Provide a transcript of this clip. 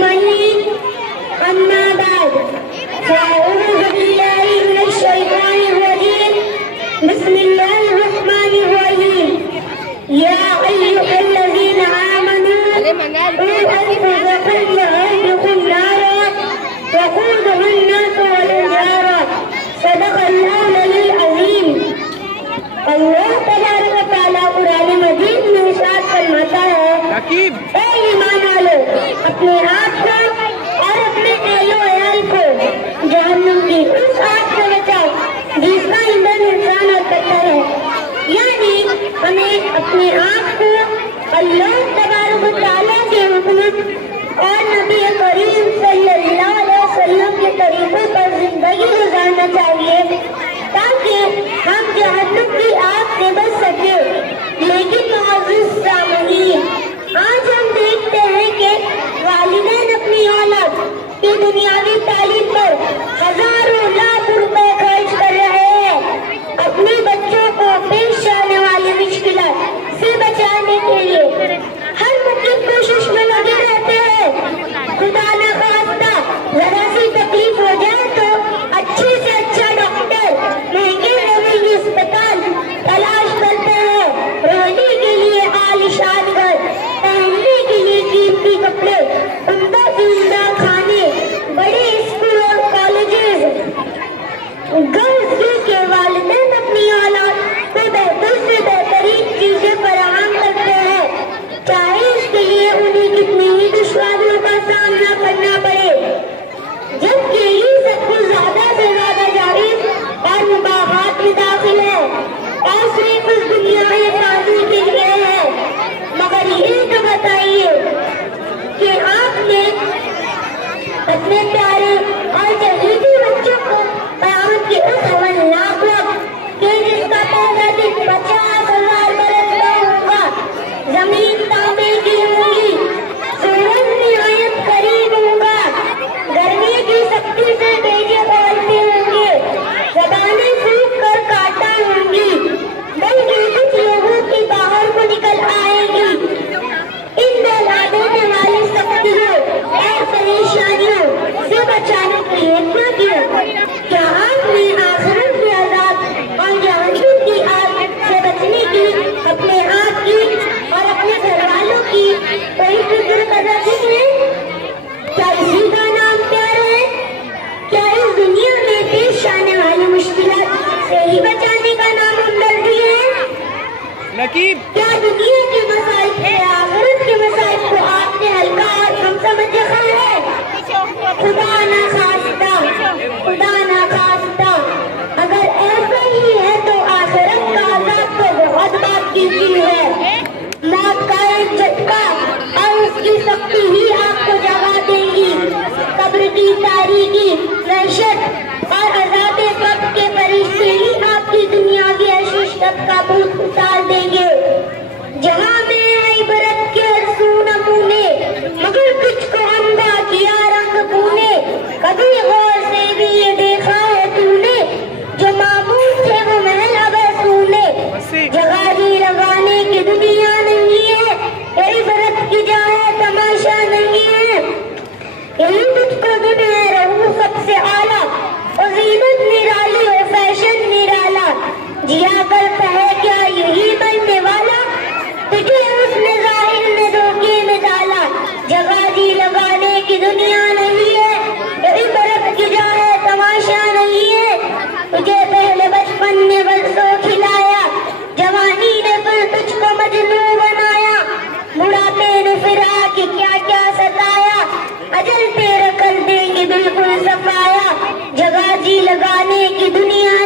أجمعين. أما بعد فأعوذ بالله من الشيطان الرجيم. بسم الله الرحمن الرحيم. يا أيها الذين آمنوا قوا أنفسكم وأهلكم نارا وقودها الناس والحجارة. صدق الله العلي العظيم. اللہ تبارک و تعالیٰ قرآن مجید میں ارشاد فرماتا ہے، اے ایمان والو، اپنے آپ کو اور اپنے اہل و عیال کو جہنم کی اس آگ سے بچاؤ جس کا ایندھن انسان اور پتھر ہے۔ یعنی ہمیں اپنے آپ کو اللہ تبارک و تعالیٰ کے حکم اور نبی کریم صلی اللہ علیہ وسلم کے طریقے پر زندگی گزارنا چاہیے تاکہ ہم جہنم کی آگ سے بچ سکے۔ لیکن معزز سامعین، آج ہم دیکھتے ہیں کہ والدین اپنی اولاد کی دنیاوی تعلیم پر ہزاروں لاکھ روپے خرچ کر رہے ہیں۔ اپنے بچوں کو پیش آنے والی مشکلات سے بچانے کے لیے ہر ممکن کوشش میں لگے رہتے ہیں۔ خدا نخواستہ ذرا سی تکلیف ہو جائے تو اچھے سے اچھا ڈاکٹر، مہنگے مہنگے اسپتال تلاش کرتے ہیں، رہنے کے لیے عالیشان گھر، پہننے کے لیے قیمتی کپڑے، عمدہ سے عمدہ کھانے، بڑے اسکول اور کالجز۔ گرلز کے والدین اپنی اولاد کو بہتر سے بہترین چیزیں فراہم کرتے ہیں، چاہے اس کے لیے انہیں کتنی ہی دشواریوں کا سامنا کرنا پڑے، جبکہ یہ سب کچھ زیادہ سے زیادہ جائز اور مباحات میں داخل ہے اور صرف اس دنیا میں فانی کے لیے ہے۔ مگر یہ تو بتائیے کہ آپ نے اپنے پیارے اور چہیتے بچوں کو قیامت کے اس ہولناک وقت کہ جس کا پہلا دن 50,000 برس کا ہوگا، زمین تانبے کی ہوگی، سورج نہایت قریب ہوگا، گرمی کی سختی سے بیجے بولتے ہوں گے، زبانیں سوکھ کر کاٹا ہوں گی، بلکہ کچھ لوگوں کی باہر کو نکل آئے گی۔ ان دہلا دینے والی سختیوں اور پریشانیوں سے بچانے کے لیے کیا آپ نے آخرت کے عذاب اور جہنم کی آگ سے بچنے کی اپنے آپ کی اور اپنے گھر والوں کی کوئی فکر قدر کی ہے؟ کیا اسی کا نام پیار ہے؟ کیا اس دنیا میں پیش آنے والی مشکلات سے ہی بچانے کا نام ہمدردی ہے؟ کیا دنیا کے مسائل سے آخرت کے مسائل کو آپ نے ہلکا اور کم سمجھ رکھا ہے؟ خدا نخواستہ اگر ایسا ہی ہے تو آخرت کا عذاب تو بہت بات کی چیز ہے۔ موت کا ایک جھٹکا اور اس کی سختی ہی آپ کو جگا دیں گی۔ قبر کی تاریکی، وحشت اور عذاب قبر کے فرشتے ہی آپ کی دنیاوی عشرت کا بھوت اتار دیں گے۔ جہاں میں عبرت کے رسول نمونے، مگر کچھ کو اندھا کیا رنگ پونے۔ کبھی غور سے بھی یہ دیکھا ہے تو نے، جو معمول تھے وہ محل اب سونے۔ جگہ جی لگانے کی دنیا نہیں ہے، عبرت کی جائے تماشا نہیں ہے۔ یہی تجھ کو دن ہے رہو سب سے اعلیٰ، اور زینت نرالی ہو فیشن نرالا۔ جیا کرتا ہے کیا یہی بننے والا، تجھے اس نے ظاہر میں دھوکے میں ڈالا۔ جگہ جی لگانے کی دنیا نہیں ہے، عبرت کی جائے تماشا نہیں ہے۔ تجھے پہلے بچپن نے برسوں کھلایا، جوانی نے پھر تجھ کو مجنوں بنایا، بڑھاپے نے پھرا کہ کیا کیا ستایا، اجل تیرے کر دیں گے بالکل صفایا۔ جگہ جی لگانے کی دنیا